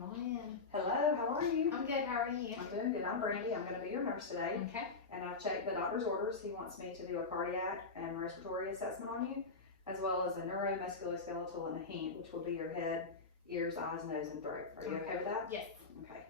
Come on in. Hello, how are you? I'm good. How are you? I'm doing good. I'm Brandy. I'm going to be your nurse today. Okay. And I've checked the doctor's orders. He wants me to do a cardiac and respiratory assessment on you, as well as a neuromusculoskeletal and a HEAT, which will be your head, ears, eyes, nose, and throat. Are you okay with that? Yes. Okay.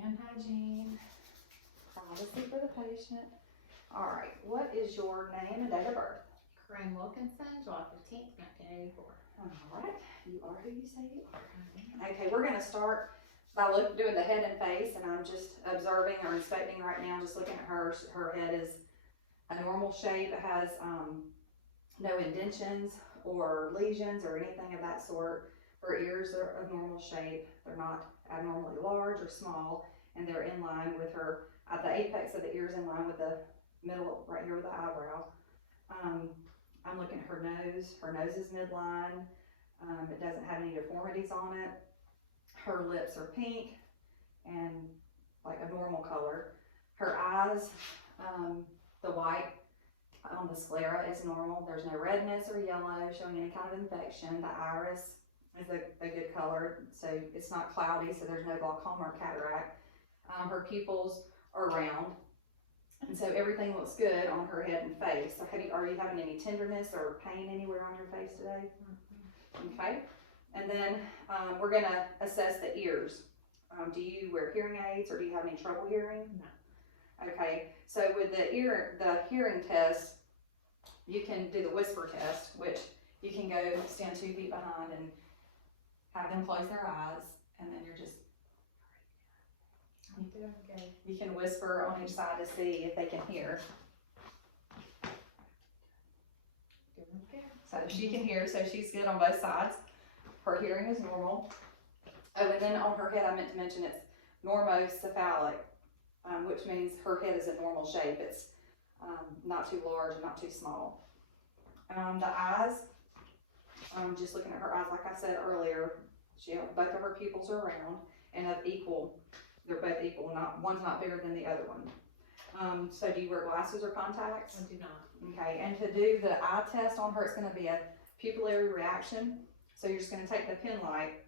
Hand hygiene, privacy for the patient. All right. What is your name and date of birth? Corinne Wilkinson, July 15th, 1984. All right. You are who you say you are. Okay, we're going to start by doing the head and face, and I'm just observing or inspecting right now, just looking at her. Her head is a normal shape. It has no indentions or lesions or anything of that sort. Her ears are a normal shape. They're not abnormally large or small, and they're in line with her, at the apex of the ears in line with the middle, right here with the eyebrow. I'm looking at her nose. Her nose is midline. It doesn't have any deformities on it. Her lips are pink and like a normal color. Her eyes, the white on the sclera is normal. There's no redness or yellow showing any kind of infection. The iris is a good color, so it's not cloudy, so there's no glaucoma or cataract. Her pupils are round, and so everything looks good on her head and face. So are you having any tenderness or pain anywhere on your face today? Okay, and then we're gonna assess the ears. Do you wear hearing aids or do you have any trouble hearing? No. Okay, so with the hearing test, you can do the whisper test, which you can go stand 2 feet behind and have them close their eyes, and then you're just, I'm doing good. you can whisper on each side to see if they can hear. Doing good. So she can hear, so she's good on both sides. Her hearing is normal. Oh, and then on her head, I meant to mention it's normocephalic, which means her head is a normal shape. It's not too large and not too small. The eyes, just looking at her eyes, like I said earlier, both of her pupils are round and of equal. They're both equal. One's not bigger than the other one. So do you wear glasses or contacts? I do not. Okay, and to do the eye test on her, it's going to be a pupillary reaction. So you're just going to take the pen light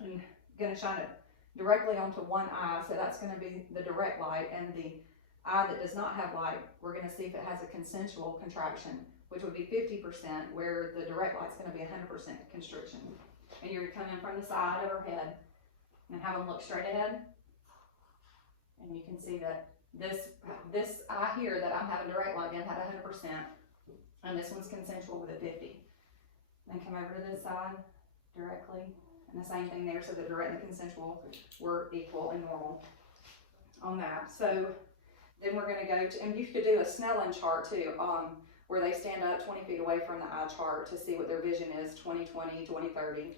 and going to shine it directly onto one eye. So that's going to be the direct light, and the eye that does not have light, we're going to see if it has a consensual contraction, which would be 50%, where the direct light's going to be 100% constriction. And you're coming from the side of her head and have them look straight ahead. And you can see that this eye here that I'm having direct light in had 100%, and this one's consensual with a 50. Then come over to this side directly, and the same thing there, so the direct and the consensual were equal and normal on that. So then we're going to go to, and you could do a Snellen chart too, where they stand up 20 feet away from the eye chart to see what their vision is, 20/20, 20/30.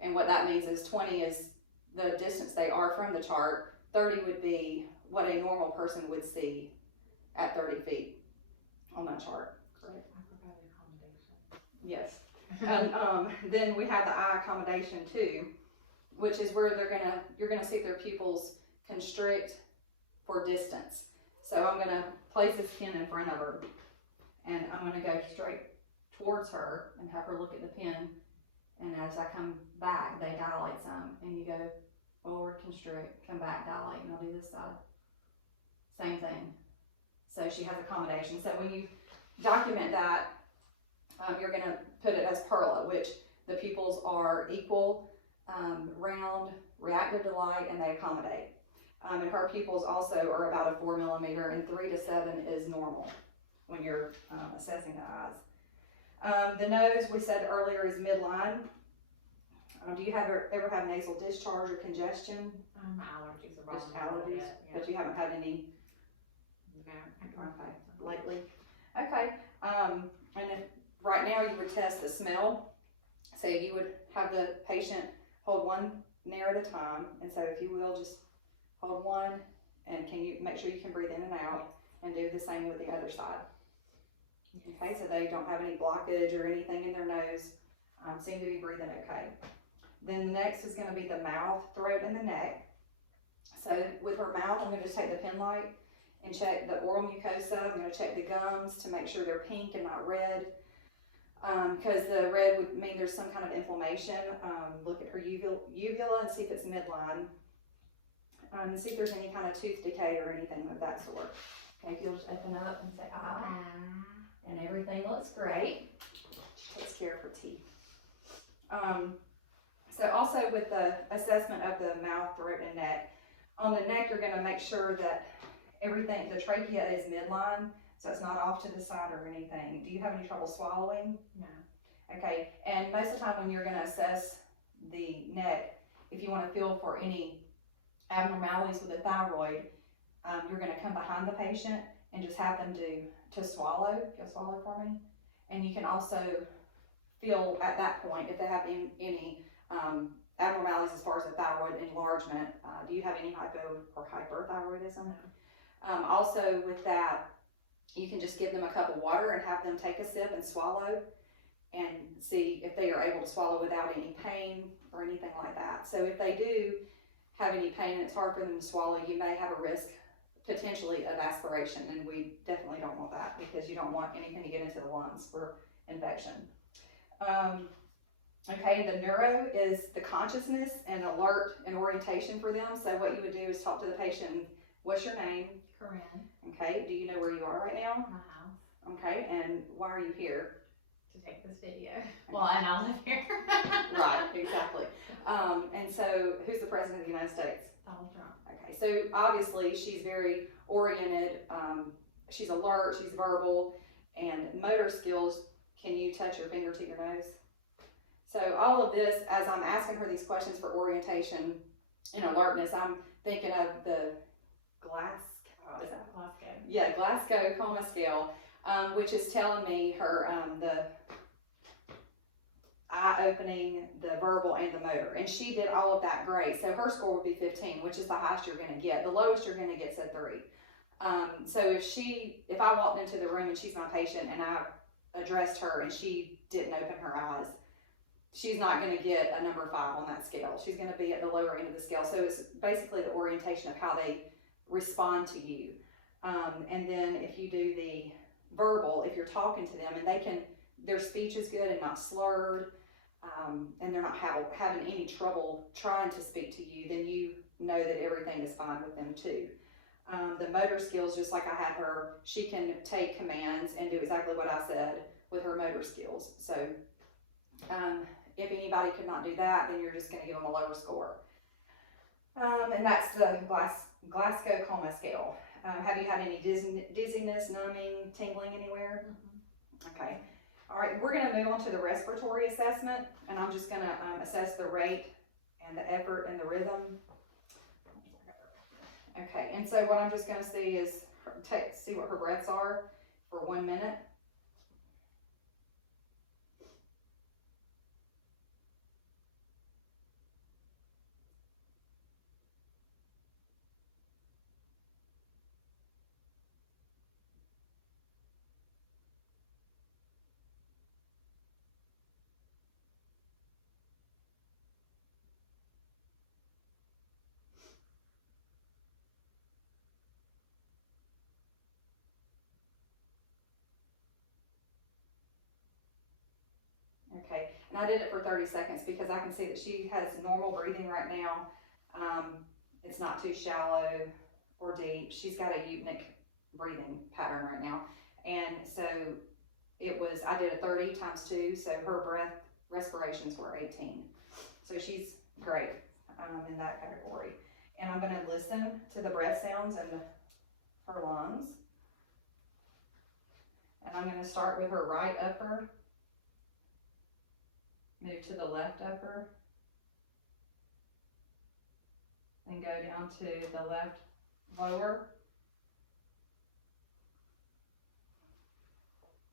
And what that means is 20 is the distance they are from the chart, 30 would be what a normal person would see at 30 feet on that chart. Correct. I provide accommodation. Yes. And then we have the eye accommodation too, which is where you're gonna see if their pupils constrict for distance. So I'm gonna place this pen in front of her, and I'm gonna go straight towards her and have her look at the pen. And as I come back, they dilate some, and you go forward, constrict, come back, dilate, and I'll do this side. Same thing. So she has accommodation. So when you document that, you're going to put it as PERLA, which the pupils are equal, round, reactive to light, and they accommodate. And her pupils also are about a 4 millimeter, and 3 to 7 is normal when you're assessing the eyes. The nose, we said earlier, is midline. Do you ever have nasal discharge or congestion? Allergies are Just bothering me a allergies, little bit, yeah. but you haven't had any No. okay, lately? Okay, and if, right now you would test the smell. So you would have the patient hold one nair at a time, and so if you will, just hold one, and can you make sure you can breathe in and out, and do the same with the other side. Okay, so they don't have any blockage or anything in their nose, seem to be breathing okay. Then the next is going to be the mouth, throat, and the neck. So with her mouth, I'm going to just take the pen light and check the oral mucosa. I'm going to check the gums to make sure they're pink and not red. Because the red would mean there's some kind of inflammation. Look at her uvula and see if it's midline. And see if there's any kind of tooth decay or anything of that sort. Okay, if you'll just open up and say and everything looks great. She takes care of her teeth. So also with the assessment of the mouth, throat, and neck, on the neck you're going to make sure that everything, the trachea is midline, so it's not off to the side or anything. Do you have any trouble swallowing? No. Okay, and most of the time when you're going to assess the neck, if you want to feel for any abnormalities with the thyroid, you're going to come behind the patient and just have them to swallow. If you'll swallow for me. And you can also feel at that point if they have any abnormalities as far as the thyroid enlargement. Do you have any hypo or hyperthyroidism? No. Also with that, you can just give them a cup of water and have them take a sip and swallow and see if they are able to swallow without any pain or anything like that. So if they do have any pain and it's hard for them to swallow, you may have a risk potentially of aspiration, and we definitely don't want that because you don't want anything to get into the lungs for infection. Okay, the neuro is the consciousness and alert and orientation for them. So what you would do is talk to the patient. What's your name? Corinne. Okay, do you know where you are right now? My house. Okay, and why are you here? To take this video. Well, and I live here. Right, exactly. And so who's the President of the United States? Donald Trump. Okay, so obviously she's very oriented, she's alert, she's verbal, and motor skills. Can you touch your finger to your nose? So all of this, as I'm asking her these questions for orientation and alertness, I'm thinking of the Glasgow, is that? Glasgow. Yeah, Glasgow Coma Scale, which is telling me her, the eye opening, the verbal, and the motor. And she did all of that great. So her score would be 15, which is the highest you're going to get. The lowest you're going to get is a 3. So if I walked into the room and she's my patient and I addressed her and she didn't open her eyes, she's not going to get a number 5 on that scale. She's going to be at the lower end of the scale. So it's basically the orientation of how they respond to you. And then if you do the verbal, if you're talking to them and their speech is good and not slurred, and they're not having any trouble trying to speak to you, then you know that everything is fine with them too. The motor skills, just like I had her, she can take commands and do exactly what I said with her motor skills. So if anybody could not do that, then you're just going to give them a lower score. And that's the Glasgow Coma Scale. Have you had any dizziness, numbing, tingling anywhere? Mm-hmm. Okay. All right, we're going to move on to the respiratory assessment, and I'm just going to assess the rate and the effort and the rhythm. Okay, and so what I'm just going to see is see what her breaths are for 1 minute. Okay, and I did it for 30 seconds because I can see that she has normal breathing right now. It's not too shallow or deep. She's got a eupnic breathing pattern right now. And so I did a 30 times 2, so her respirations were 18. So she's great in that category. And I'm going to listen to the breath sounds in her lungs. And I'm going to start with her right upper. Move to the left upper, then go down to the left lower,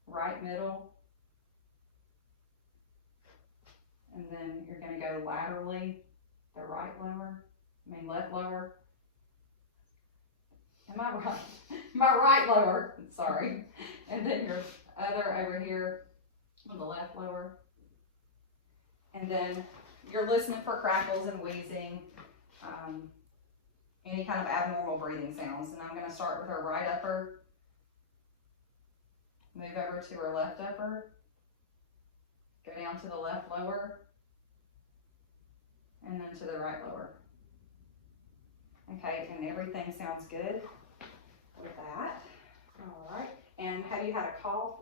right middle, and then you're going to go laterally, the left lower. Am I right? My right lower, sorry. And then your other over here on the left lower. And then you're listening for crackles and wheezing, any kind of abnormal breathing sounds. And I'm going to start with her right upper, move over to her left upper, Go down to the left lower, and then to the right lower. Okay, and everything sounds good with that. All right, and have you had a cough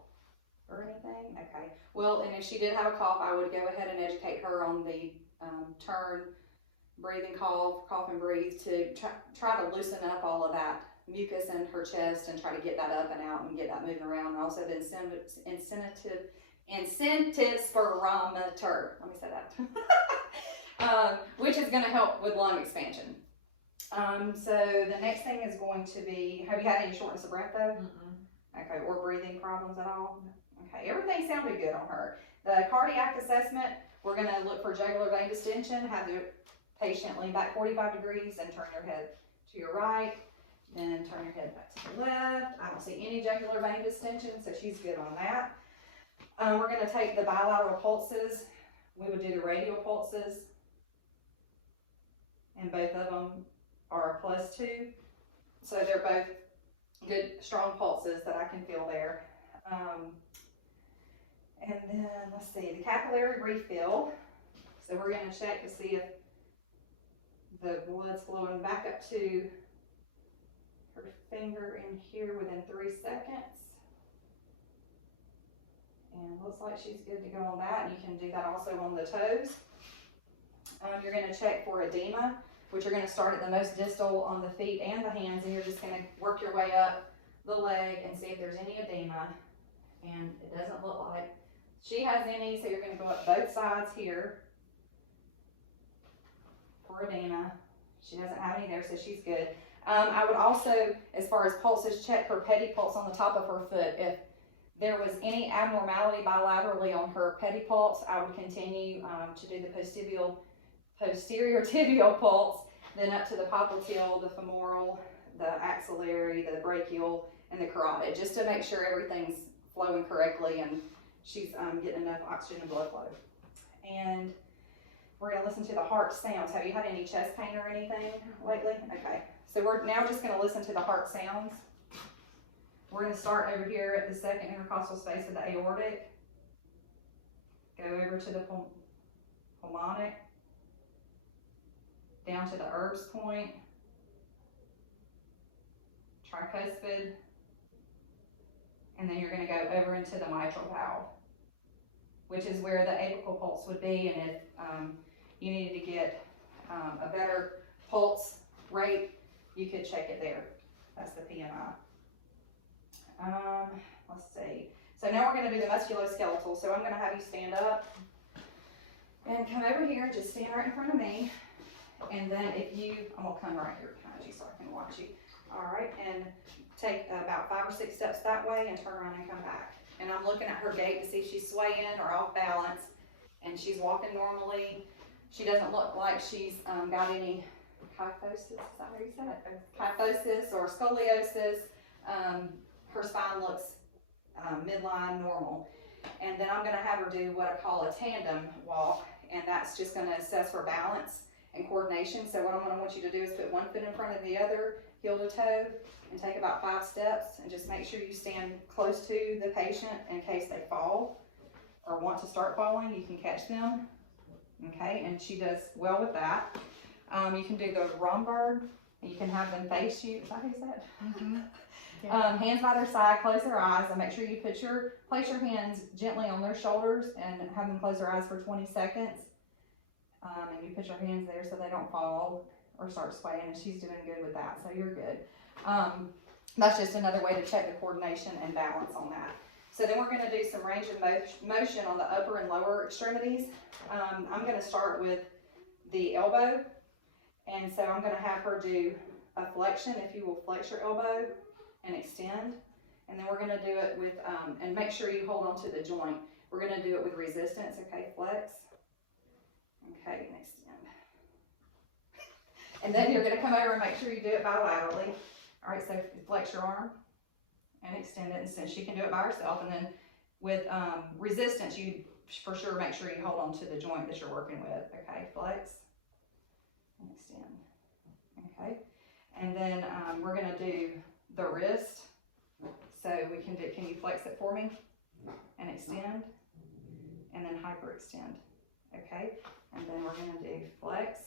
or anything? Okay, well, and if she did have a cough, I would go ahead and educate her on the turn, breathe and cough, cough and breathe, to try to loosen up all of that mucus in her chest and try to get that up and out and get that moving around. And also the incentive spirometer, let me say that, which is going to help with lung expansion. So the next thing is going to be, have you had any shortness of breath though? Okay, or breathing problems at all? Okay, everything sounded good on her. The cardiac assessment, we're going to look for jugular vein distension, have the patient lean back 45 degrees and turn your head to your right, then turn your head back to the left. I don't see any jugular vein distension, so she's good on that. We're going to take the bilateral pulses. We would do the radial pulses, and both of them are a +2. So they're both good, strong pulses that I can feel there. And then let's see, the capillary refill. So we're going to check to see if the blood's flowing back up to her finger in here within 3 seconds. And looks like she's good to go on that. You can do that also on the toes. You're going to check for edema, which you're going to start at the most distal on the feet and the hands, and you're just going to work your way up the leg and see if there's any edema. And it doesn't look like she has any, so you're going to go up both sides here for edema. She doesn't have any there, so she's good. I would also, as far as pulses, check her pedipulse on the top of her foot. If there was any abnormality bilaterally on her pedipulse, I would continue to do the posterior tibial pulse, then up to the popliteal, the femoral, the axillary, the brachial, and the carotid, just to make sure everything's flowing correctly and she's getting enough oxygen and blood flow. And we're going to listen to the heart sounds. Have you had any chest pain or anything lately? Okay, so we're now just going to listen to the heart sounds. We're going to start over here at the second intercostal space of the aortic, go over to the pulmonic, down to the Erb's point, tricuspid, and then you're going to go over into the mitral valve, which is where the apical pulse would be. And if you needed to get a better pulse rate, you could check it there. That's the PMI. Let's see. So now we're going to do the musculoskeletal. So I'm going to have you stand up and come over here. Just stand right in front of me. And then I'm going to come right here behind you so I can watch you. All right, and take about 5 or 6 steps that way and turn around and come back. And I'm looking at her gait to see if she's swaying or off balance, and she's walking normally. She doesn't look like she's got any kyphosis, is that what you said? Kyphosis or scoliosis. Her spine looks midline normal. And then I'm gonna have her do what I call a tandem walk, and that's just gonna assess her balance and coordination. So what I'm gonna want you to do is put one foot in front of the other, heel to toe, and take about 5 steps, and just make sure you stand close to the patient in case they fall or want to start falling. You can catch them, okay? And she does well with that. You can do the Romberg. You can have them face you. Is that how you said it? Mm-hmm. Yeah. Hands by their side, close their eyes, and make sure you place your hands gently on their shoulders and have them close their eyes for 20 seconds. And you put your hands there so they don't fall or start swaying, and she's doing good with that, so you're good. That's just another way to check the coordination and balance on that. So then we're going to do some range of motion on the upper and lower extremities. I'm going to start with the elbow, and so I'm going to have her do a flexion. If you will flex your elbow and extend, and then we're going to do it with, and make sure you hold on to the joint. We're going to do it with resistance, okay, flex, okay, and extend. And then you're going to come over and make sure you do it bilaterally. All right, so flex your arm and extend it, and since she can do it by herself, and then with resistance, you for sure make sure you hold on to the joint that you're working with, okay, flex and extend, okay. And then we're going to do the wrist. So we can you flex it for me and extend, and then hyperextend. Okay, and then we're gonna do flex,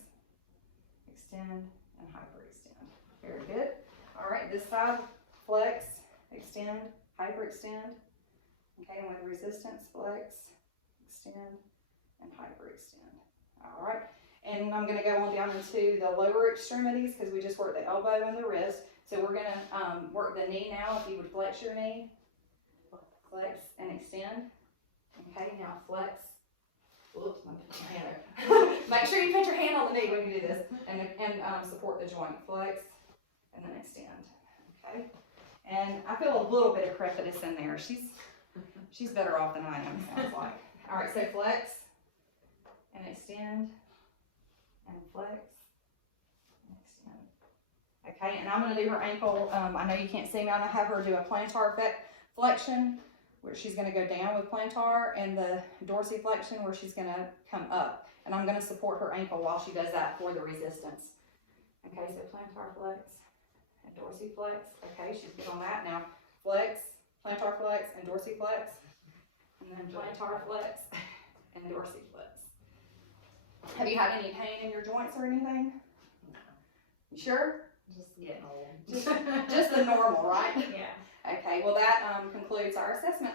extend, and hyperextend. Very good. All right, this side, flex, extend, hyperextend. Okay, and with resistance, flex, extend, and hyperextend. All right, and I'm gonna go on down into the lower extremities because we just worked the elbow and the wrist. So we're gonna work the knee now. If you would flex your knee, flex and extend. Okay, now flex. Whoops, I'm putting my hand there. Make sure you put your hand on the knee when you do this, and support the joint. Flex and then extend. Okay, and I feel a little bit of crepitus in there. She's better off than I am. Sounds like. All right, so flex and extend, and flex and extend. Okay, and I'm going to do her ankle. I know you can't see me. I'm going to have her do a plantar flexion, where she's going to go down with plantar, and the dorsiflexion, where she's going to come up. And I'm going to support her ankle while she does that for the resistance. Okay, so plantar flex and dorsiflex. Okay, she's good on that. Now flex, plantar flex, and dorsiflex. And then plantar flex and dorsiflex. Have you had any pain in your joints or anything? No. You sure? Just getting old. Just the normal, right? Yeah. Okay, well that concludes our assessment.